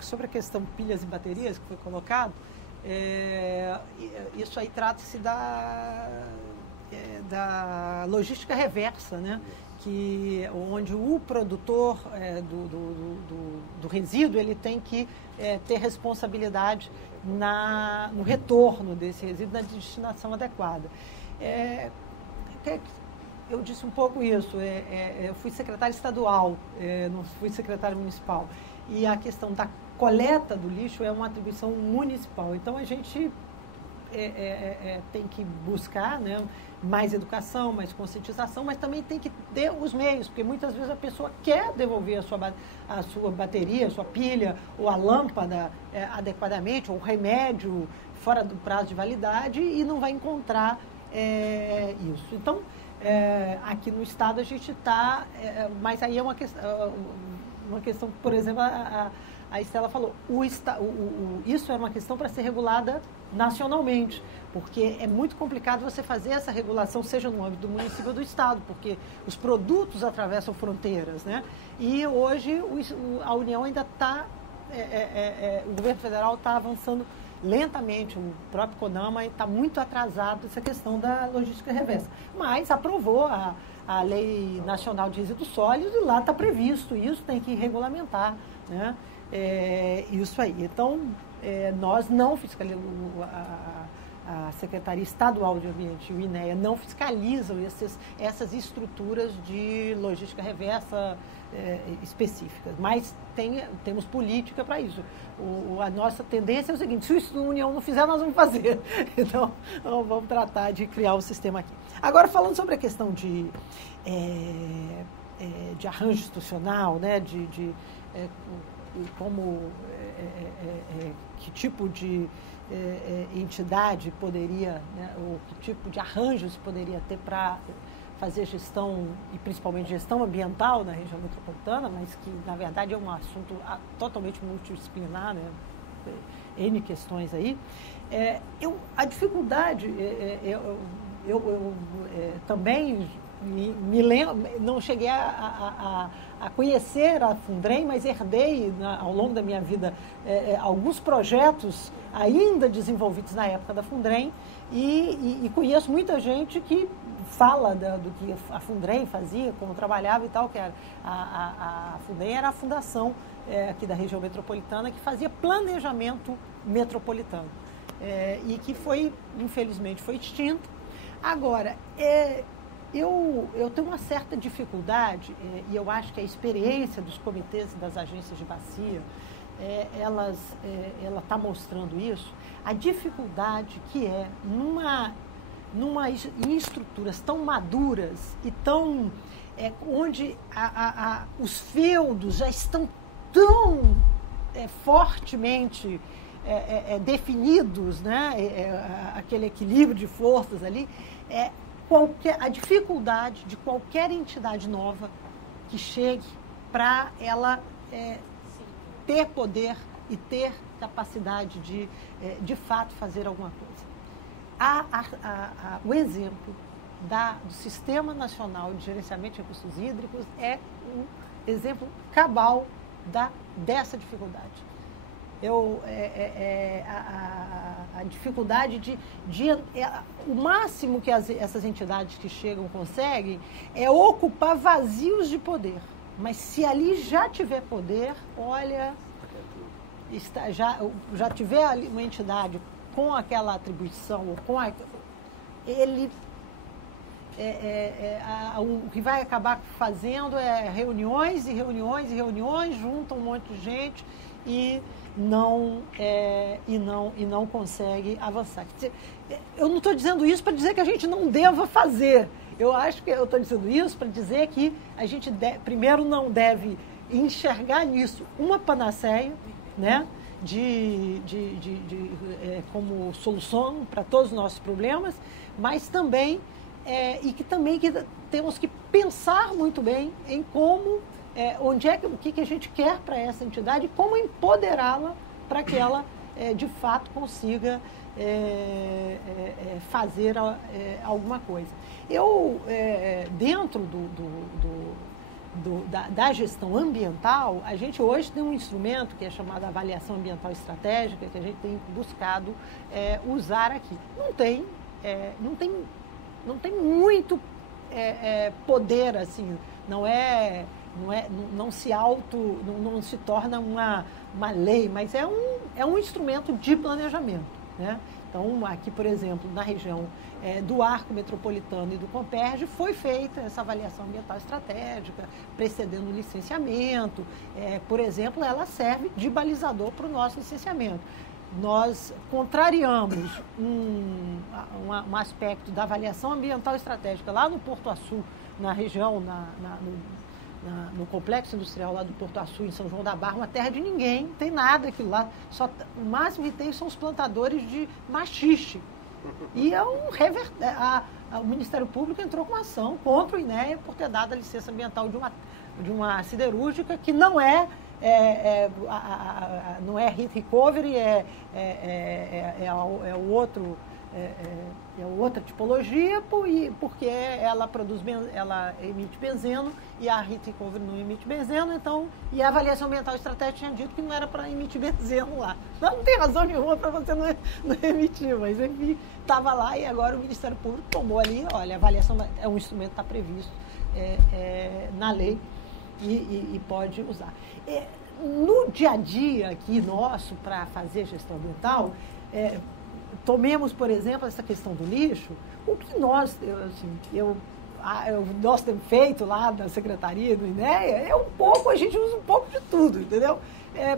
sobre a questão pilhas e baterias que foi colocado, isso aí trata-se da logística reversa, né? Onde o produtor do resíduo ele tem que ter responsabilidade no retorno desse resíduo, na destinação adequada. Eu disse um pouco isso, eu fui secretária estadual, não fui secretária municipal, e a questão da coleta do lixo é uma atribuição municipal, então a gente tem que buscar, né, mais educação, mais conscientização, mas também tem que ter os meios, porque muitas vezes a pessoa quer devolver a sua bateria, a sua pilha, ou a lâmpada adequadamente, ou o remédio fora do prazo de validade e não vai encontrar isso. Então, aqui no estado a gente está, mas aí é uma questão, por exemplo, a Estela falou, isso é uma questão para ser regulada nacionalmente, porque é muito complicado você fazer essa regulação, seja no âmbito do município ou do estado, porque os produtos atravessam fronteiras, né? E hoje a União ainda está, o governo federal está avançando lentamente, o próprio CONAMA está muito atrasado nessa questão da logística reversa, mas aprovou a Lei Nacional de Resíduos Sólidos e lá está previsto isso, tem que regulamentar, né? Isso aí. Então, nós não fiscalizamos, a Secretaria Estadual de Ambiente e o INEA não fiscalizam essas estruturas de logística reversa específicas, mas temos política para isso. A nossa tendência é o seguinte, se a União não fizer, nós vamos fazer. Então, vamos tratar de criar o sistema aqui. Agora, falando sobre a questão de arranjo institucional, né, que tipo de entidade poderia, né, ou que tipo de arranjos poderia ter para fazer gestão, e principalmente gestão ambiental na região metropolitana, mas que, na verdade, é um assunto totalmente multidisciplinar, né, N questões aí. A dificuldade, eu também me lembro, não cheguei a conhecer a Fundrem, mas herdei ao longo da minha vida alguns projetos ainda desenvolvidos na época da Fundrem e conheço muita gente que fala do que a Fundrem fazia, como trabalhava e tal, que a Fundrem era a fundação aqui da região metropolitana que fazia planejamento metropolitano e que infelizmente foi extinto. Agora, eu tenho uma certa dificuldade, e eu acho que a experiência dos comitês e das agências de bacia, ela está mostrando isso, a dificuldade que é em estruturas tão maduras e tão onde os feudos já estão tão fortemente definidos, né? Aquele equilíbrio de forças ali, a dificuldade de qualquer entidade nova que chegue para ela ter poder e ter capacidade de fato fazer alguma coisa. O exemplo do Sistema Nacional de Gerenciamento de Recursos Hídricos é um exemplo cabal dessa dificuldade. A dificuldade o máximo que essas entidades que chegam conseguem é ocupar vazios de poder. Mas se ali já tiver poder, olha, já tiver ali uma entidade com aquela atribuição, ou o que vai acabar fazendo é reuniões e reuniões e reuniões, junta um monte de gente e não consegue avançar. Eu não estou dizendo isso para dizer que a gente não deva fazer. Eu acho que eu estou dizendo isso para dizer que a gente primeiro não deve enxergar nisso uma panaceia, né, como solução para todos os nossos problemas, mas também que temos que pensar muito bem em como o que a gente quer para essa entidade e como empoderá-la para que ela, de fato, consiga fazer alguma coisa. Eu, dentro da gestão ambiental, a gente hoje tem um instrumento que é chamado avaliação ambiental estratégica, que a gente tem buscado usar aqui. Não tem muito poder, assim, não se torna uma lei, mas é um instrumento de planejamento, né? Então, aqui, por exemplo, na região do Arco Metropolitano e do Comperj, foi feita essa avaliação ambiental estratégica, precedendo o licenciamento. Por exemplo, ela serve de balizador para o nosso licenciamento. Nós contrariamos um aspecto da avaliação ambiental estratégica lá no Porto Açu, na região, no complexo industrial lá do Porto Açu, em São João da Barra, uma terra de ninguém, não tem nada aquilo lá. O máximo que tem são os plantadores de maxixe. E o Ministério Público entrou com uma ação contra o INEA por ter dado a licença ambiental de uma siderúrgica que não é heat recovery, outra tipologia, porque ela emite benzeno e a heat recovery não emite benzeno, então, e a avaliação ambiental estratégica tinha dito que não era para emitir benzeno lá. Não tem razão nenhuma para você não emitir, mas enfim, estava lá e agora o Ministério Público tomou ali, olha, a avaliação é um instrumento que está previsto na lei e pode usar. No dia a dia aqui nosso, para fazer gestão ambiental, tomemos, por exemplo, essa questão do lixo, o que nós temos feito lá na Secretaria do INEA a gente usa um pouco de tudo, entendeu?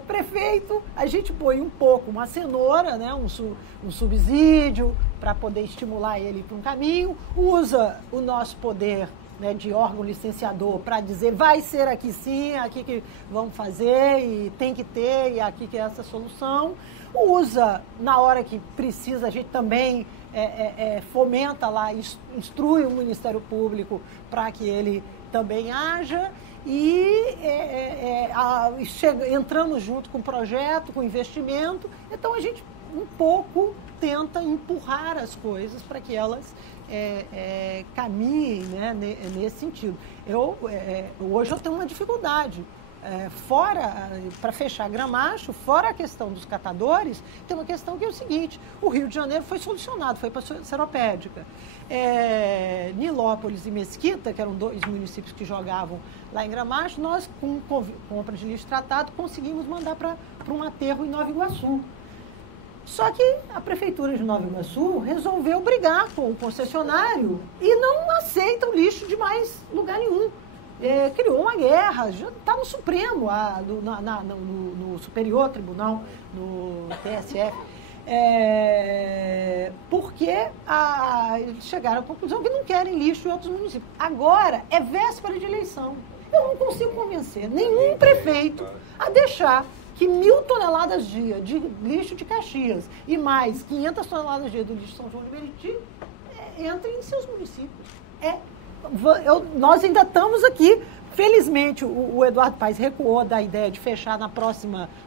Prefeito, a gente põe um pouco, uma cenoura, né, um subsídio para poder estimular ele para um caminho, usa o nosso poder, né, de órgão licenciador para dizer vai ser aqui sim, aqui que vamos fazer e tem que ter e aqui que é essa solução. Usa, na hora que precisa, a gente também fomenta lá, instrui o Ministério Público para que ele também haja e entramos junto com o projeto, com o investimento. Então, a gente um pouco tenta empurrar as coisas para que elas caminhem, né, nesse sentido. Hoje eu tenho uma dificuldade. Para fechar Gramacho, fora a questão dos catadores, tem uma questão que é o seguinte: o Rio de Janeiro foi solucionado, foi para a Seropédica. Nilópolis e Mesquita, que eram dois municípios que jogavam lá em Gramacho, nós, com compra de lixo tratado, conseguimos mandar para um aterro em Nova Iguaçu. Só que a Prefeitura de Nova Iguaçu resolveu brigar com o concessionário e não aceita o lixo de mais lugar nenhum. Criou uma guerra, já está no Supremo, no Superior Tribunal, no TSF, porque eles chegaram à conclusão que não querem lixo em outros municípios. Agora é véspera de eleição. Eu não consigo convencer nenhum prefeito a deixar que 1.000 toneladas dia de lixo de Caxias e mais 500 toneladas dia do lixo de São João de Meriti entrem em seus municípios. Nós ainda estamos aqui, felizmente o Eduardo Paes recuou da ideia de fechar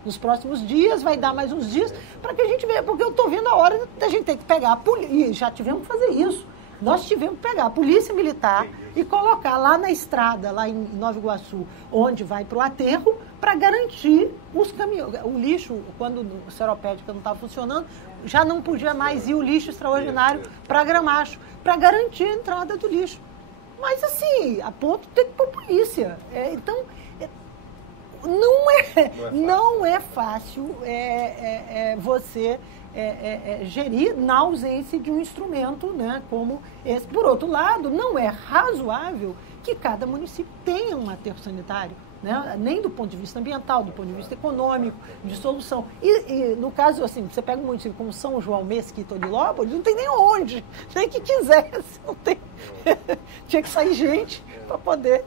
nos próximos dias, vai dar mais uns dias, para que a gente veja, porque eu estou vendo a hora da gente ter que pegar a polícia, e já tivemos que fazer isso, nós tivemos que pegar a polícia militar e colocar lá na estrada, lá em Nova Iguaçu, onde vai para o aterro, para garantir os caminhões. O lixo, quando o Seropédica não estava funcionando, já não podia mais ir o lixo extraordinário para Gramacho, para garantir a entrada do lixo. Mas assim, a ponto de ter que pôr polícia. Então, não é fácil você gerir na ausência de um instrumento, né, como esse. Por outro lado, não é razoável que cada município tenha um aterro sanitário, né, nem do ponto de vista ambiental, do ponto de vista econômico, de solução. E no caso, assim, você pega um município como São João, Mesquita ou Nilópolis, não tem nem onde, nem que quisesse, não tem. Tinha que sair gente para poder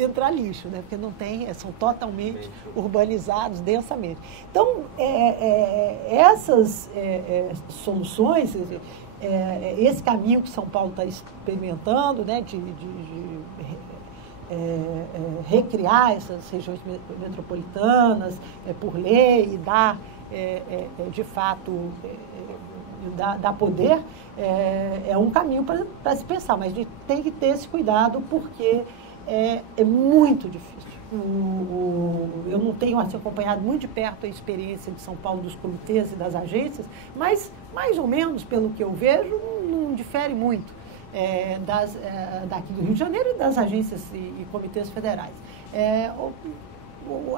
entrar lixo, né? Porque não tem, são totalmente urbanizados, densamente. Então, essas soluções, esse caminho que São Paulo está experimentando, né, de recriar essas regiões metropolitanas por lei e dar, de fato, dar poder, é um caminho para se pensar, mas a gente tem que ter esse cuidado porque é muito difícil. Eu não tenho assim, acompanhado muito de perto a experiência de São Paulo dos comitês e das agências, mas mais ou menos, pelo que eu vejo, não difere muito daqui do Rio de Janeiro e das agências e comitês federais.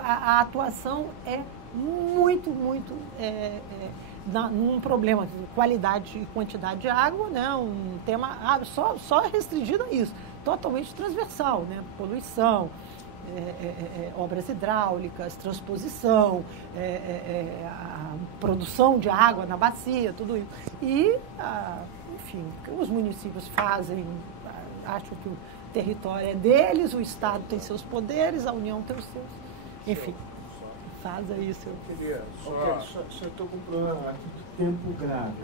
A atuação é muito num problema de qualidade e quantidade de água, né? Um tema só restringido a isso, totalmente transversal, né? Poluição, obras hidráulicas, transposição, a produção de água na bacia, tudo isso. E, enfim, os municípios fazem, acham que o território é deles, o Estado tem seus poderes, a União tem os seus. Enfim, faz isso. Eu queria só estou com um problema aqui de tempo grave.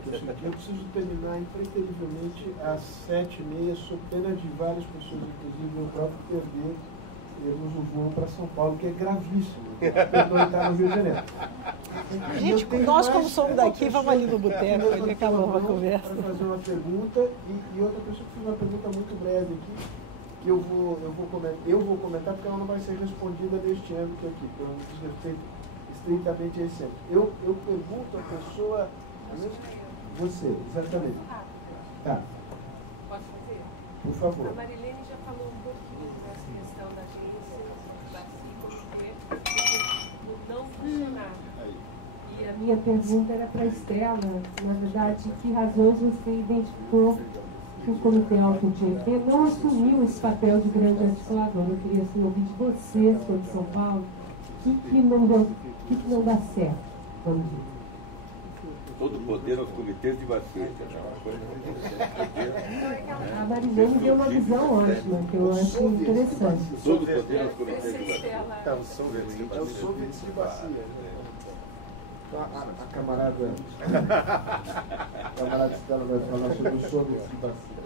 Eu preciso terminar impreterivelmente às 7h30, sob pena de várias pessoas, inclusive eu próprio, termos o voo para São Paulo, que é gravíssimo. Eu estar no Rio de Janeiro. Gente, nós como somos daqui, vamos ali no boteco, ali acabou a conversa. Para fazer uma pergunta, e outra pessoa que fez uma pergunta muito breve aqui, que eu vou comentar porque ela não vai ser respondida neste âmbito aqui, porque não diz respeito estritamente a esse âmbito. Eu pergunto à pessoa... Você, exatamente. Tá. Posso fazer? Por favor. A Marilene já falou um pouquinho dessa questão da agência, da CICO, não funcionar. E a minha pergunta era para a Estela, na verdade, que razões você identificou que o Comitê Alto GP não assumiu esse papel de grande articulador. Eu queria assim, ouvir de você, senhor de São Paulo, o que não dá certo, vamos dizer. Todo o poder aos comitês de bacia. A Marilene deu uma visão ótima, que eu acho interessante. Todo o poder aos comitês de bacia. É o Soviets de bacia. A camarada Estela vai falar sobre o Soviets de bacia.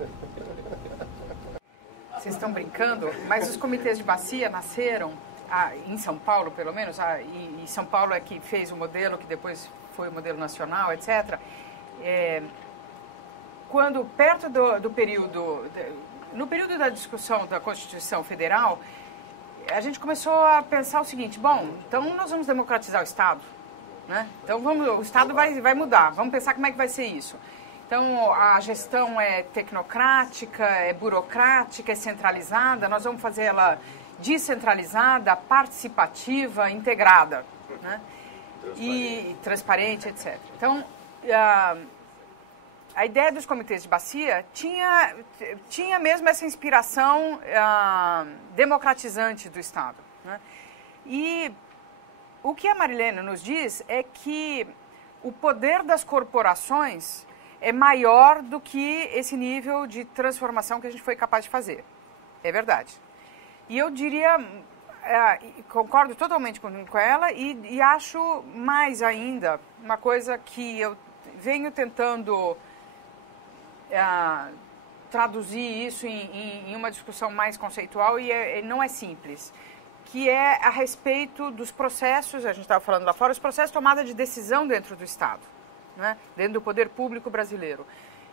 Vocês estão brincando, mas os comitês de bacia nasceram, em São Paulo pelo menos, e São Paulo é que fez o modelo, que depois foi o modelo nacional, etc. Quando, perto do período, no período da discussão da Constituição Federal, a gente começou a pensar o seguinte: bom, então nós vamos democratizar o Estado, né? Então o Estado vai mudar, vamos pensar como é que vai ser isso. Então a gestão é tecnocrática, é burocrática, é centralizada, nós vamos fazer ela descentralizada, participativa, integrada, né? E transparente, etc. Então, a ideia dos comitês de bacia tinha mesmo essa inspiração democratizante do Estado, né? E o que a Marilene nos diz é que o poder das corporações é maior do que esse nível de transformação que a gente foi capaz de fazer. É verdade. E eu diria... concordo totalmente com ela e acho mais ainda uma coisa que eu venho tentando traduzir isso em uma discussão mais conceitual e não é simples, que é a respeito dos processos, a gente estava falando lá fora, os processos de tomada de decisão dentro do Estado, né? Dentro do poder público brasileiro.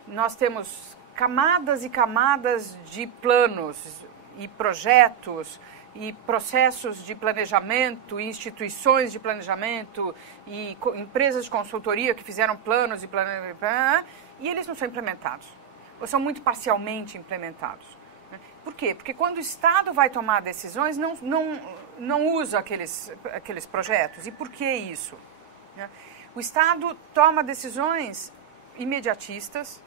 Nós temos camadas e camadas de planos e projetos e processos de planejamento, instituições de planejamento e empresas de consultoria que fizeram planos e eles não são implementados, ou são muito parcialmente implementados. Por quê? Porque quando o Estado vai tomar decisões, não usa aqueles projetos. E por que isso? O Estado toma decisões imediatistas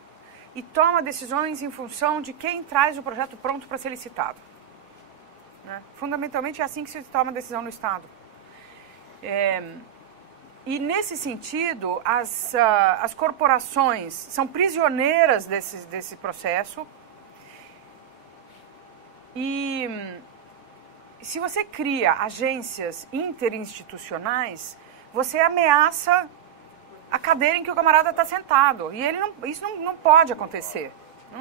e toma decisões em função de quem traz o projeto pronto para ser licitado. Fundamentalmente é assim que se toma decisão no Estado. E nesse sentido, as corporações são prisioneiras desse processo. E se você cria agências interinstitucionais, você ameaça a cadeira em que o camarada está sentado. E isso não pode acontecer.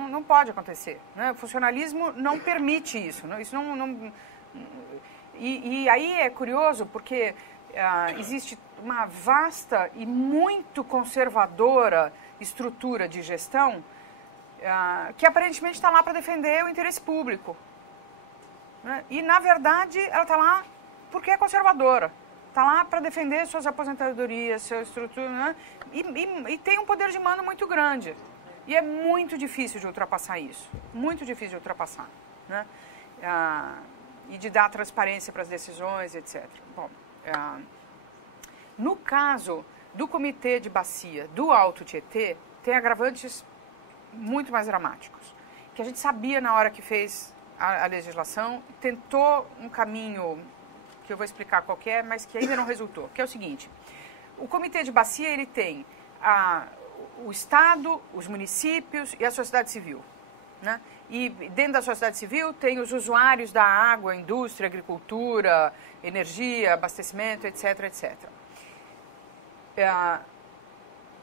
Não pode acontecer, né? O funcionalismo não permite isso. E aí é curioso porque existe uma vasta e muito conservadora estrutura de gestão que aparentemente está lá para defender o interesse público. né? E, na verdade, ela está lá porque é conservadora. Está lá para defender suas aposentadorias, sua estrutura, né? E tem um poder de mando muito grande. E é muito difícil de ultrapassar isso. Muito difícil de ultrapassar, né? E de dar transparência para as decisões, etc. Bom, no caso do Comitê de Bacia do Alto Tietê, tem agravantes muito mais dramáticos, que a gente sabia na hora que fez a legislação, tentou um caminho que eu vou explicar qual que é, mas que ainda não resultou, que é o seguinte: o Comitê de Bacia, ele tem o Estado, os municípios e a sociedade civil, né? E dentro da sociedade civil tem os usuários da água, indústria, agricultura, energia, abastecimento, etc, etc.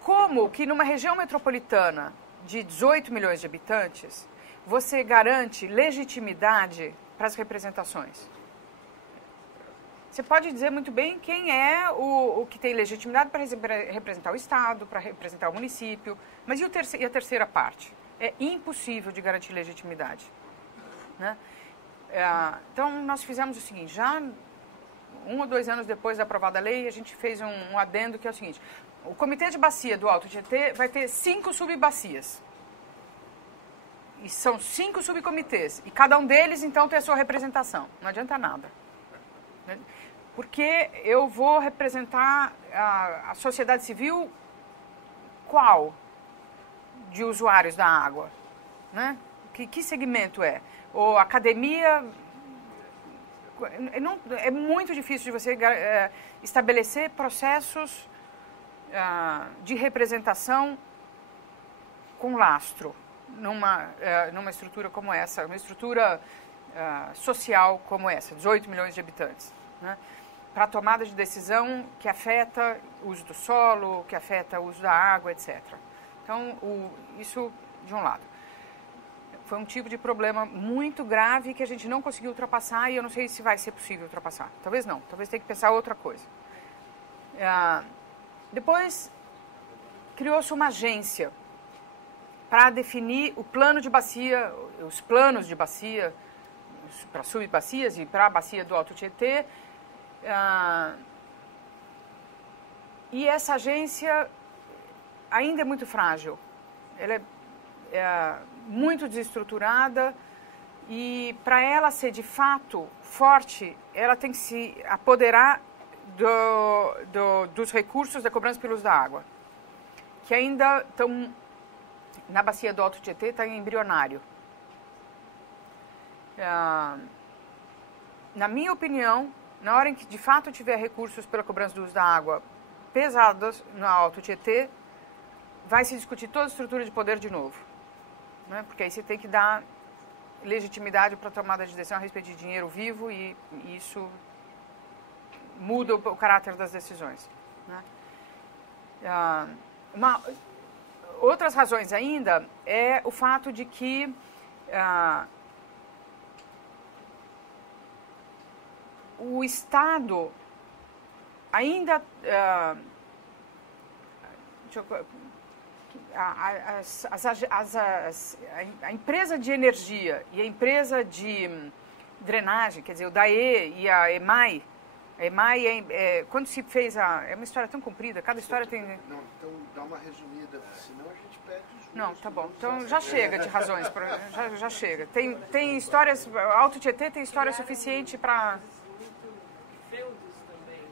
Como que numa região metropolitana de 18 milhões de habitantes, você garante legitimidade para as representações? Você pode dizer muito bem quem é o que tem legitimidade para representar o Estado, para representar o município, mas e a terceira parte? É impossível de garantir legitimidade, né? Então, nós fizemos o seguinte: já 1 ou 2 anos depois da aprovada a lei, a gente fez um adendo que é o seguinte: o Comitê de Bacia do Alto Tietê vai ter 5 subbacias. E são 5 subcomitês. E cada um deles, então, tem a sua representação. Não adianta nada, né? Porque eu vou representar a sociedade civil qual? De usuários da água, né? Que segmento é? Ou academia? É muito difícil de você estabelecer processos de representação com lastro numa estrutura como essa, uma estrutura social como essa, 18 milhões de habitantes, né? Para tomada de decisão que afeta o uso do solo, que afeta o uso da água, etc. Então, isso de um lado. Foi um tipo de problema muito grave que a gente não conseguiu ultrapassar e eu não sei se vai ser possível ultrapassar. Talvez não, talvez tenha que pensar outra coisa. Depois, criou-se uma agência para definir o plano de bacia, os planos de bacia, para subbacias e para a bacia do Alto Tietê. E essa agência ainda é muito frágil. Ela é muito desestruturada e, para ela ser de fato forte, ela tem que se apoderar dos recursos da cobrança pelo uso da água, que ainda estão na bacia do Alto Tietê, está embrionário. Na minha opinião, na hora em que de fato tiver recursos pela cobrança do uso da água pesados no Alto Tietê, vai se discutir toda a estrutura de poder de novo, né? Porque aí você tem que dar legitimidade para a tomada de decisão a respeito de dinheiro vivo e isso muda o caráter das decisões, né? Outras razões ainda é o fato de que o Estado ainda a empresa de energia e a empresa de drenagem, quer dizer, o DAE e a EMAI. A EMAI, quando se fez é uma história tão comprida, cada história tem... Não, então dá uma resumida, senão a gente perde os... Não, tá bom. Então já chega de razões, já chega. Tem histórias, Alto Tietê tem história suficiente para...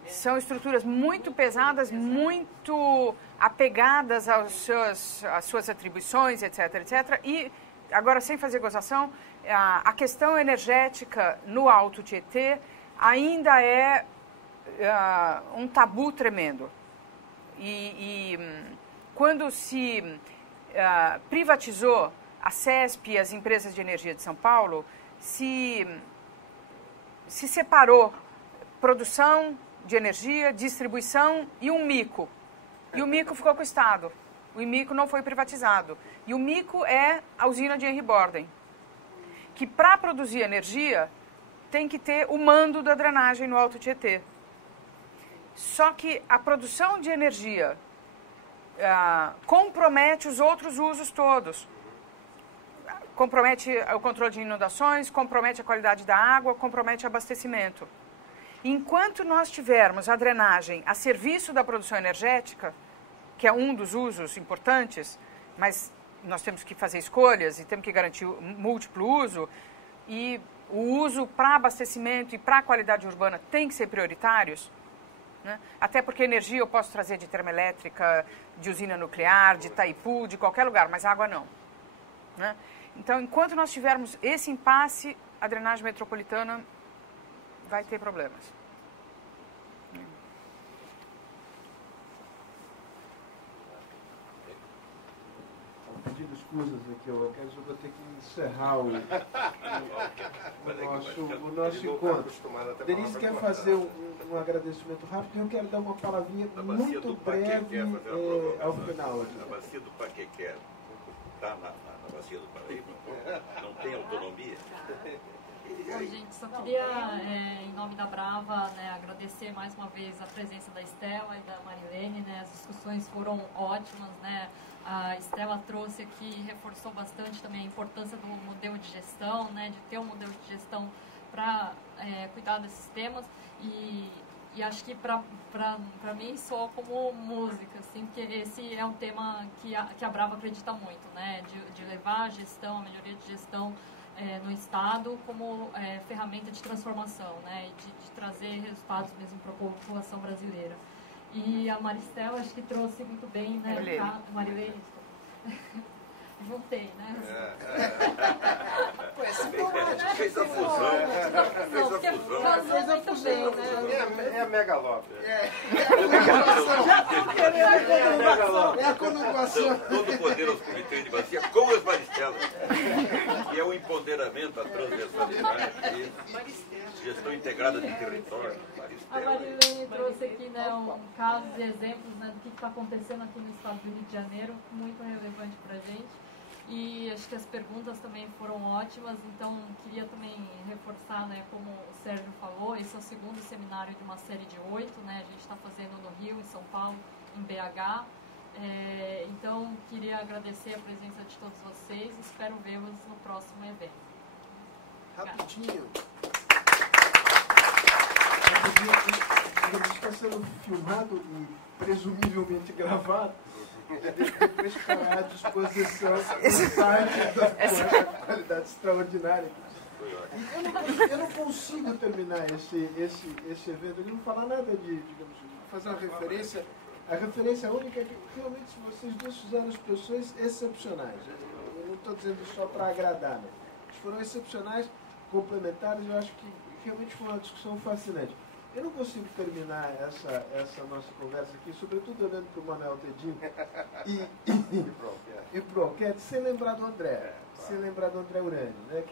São estruturas muito pesadas, muito apegadas às suas atribuições, etc, etc. E, agora, sem fazer gozação, a questão energética no Alto Tietê ainda é um tabu tremendo. E quando se privatizou a CESP e as empresas de energia de São Paulo, se separou produção de energia, distribuição e um mico. E o mico ficou com o Estado. O mico não foi privatizado. E o mico é a usina de Henry Borden, que para produzir energia tem que ter o mando da drenagem no Alto Tietê. Só que a produção de energia compromete os outros usos todos. compromete o controle de inundações, compromete a qualidade da água, compromete o abastecimento. Enquanto nós tivermos a drenagem a serviço da produção energética, que é um dos usos importantes, mas nós temos que fazer escolhas e temos que garantir o múltiplo uso, e o uso para abastecimento e para a qualidade urbana tem que ser prioritários, né? Até porque energia eu posso trazer de termoelétrica, de usina nuclear, de Itaipu, de qualquer lugar, mas água não, né? Então, enquanto nós tivermos esse impasse, a drenagem metropolitana vai ter problemas. Pedindo escusas aqui, eu vou ter que encerrar o nosso encontro. Denise quer fazer um agradecimento rápido e eu quero dar uma palavrinha muito breve ao final. A bacia do Paquequer está na bacia do Paraíba? Não tem autonomia? Oi, gente, só queria, em nome da Brava, né, agradecer mais uma vez a presença da Estela e da Marilene, né, as discussões foram ótimas, né, a Estela trouxe aqui, reforçou bastante também a importância do modelo de gestão, né, de ter um modelo de gestão para cuidar desses temas e acho que para mim soa como música, assim, porque esse é um tema que a Brava acredita muito, né, de levar a gestão, a melhoria de gestão no Estado como ferramenta de transformação, né, e de trazer resultados mesmo para a população brasileira. E a Maristela acho que trouxe muito bem, né, Marilene, juntei, né? Fez a fusão. Casou muito bem, né? É a Megalópolis. É a conurbação. Todo o poder aos comitês de bacia com as Maristelas, que é o empoderamento, a transversalidade, gestão integrada de território. A Marilene trouxe aqui, né, casos e exemplos, né, do que está acontecendo aqui no estado do Rio de Janeiro, muito relevante para a gente. E acho que as perguntas também foram ótimas, então queria também reforçar, né, como o Sérgio falou, esse é o segundo seminário de uma série de 8, né, a gente está fazendo no Rio, em São Paulo, em BH. Então queria agradecer a presença de todos vocês e espero vê-los no próximo evento. Rapidinho. Está sendo filmado e presumivelmente gravado. Depois ficará à disposição do site da qualidade extraordinária. Eu não consigo terminar esse evento, eu não falar nada de, digamos, fazer uma referência. A referência única é que realmente vocês dois fizeram as pessoas excepcionais. Eu não estou dizendo só para agradar, né? Eles foram excepcionais, complementares, eu acho que realmente foi uma discussão fascinante. Eu não consigo terminar essa nossa conversa aqui, sobretudo olhando para o Manuel Tedinho e para o Alquete, sem lembrar do André, Urânio. Né?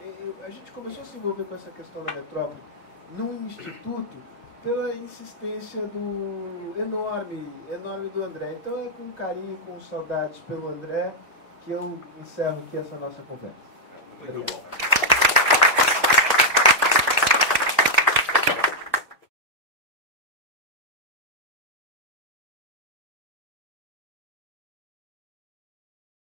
A gente começou a se envolver com essa questão da metrópole num instituto pela insistência enorme do André. Então é com carinho, com saudades pelo André, que eu encerro aqui essa nossa conversa. Muito bom.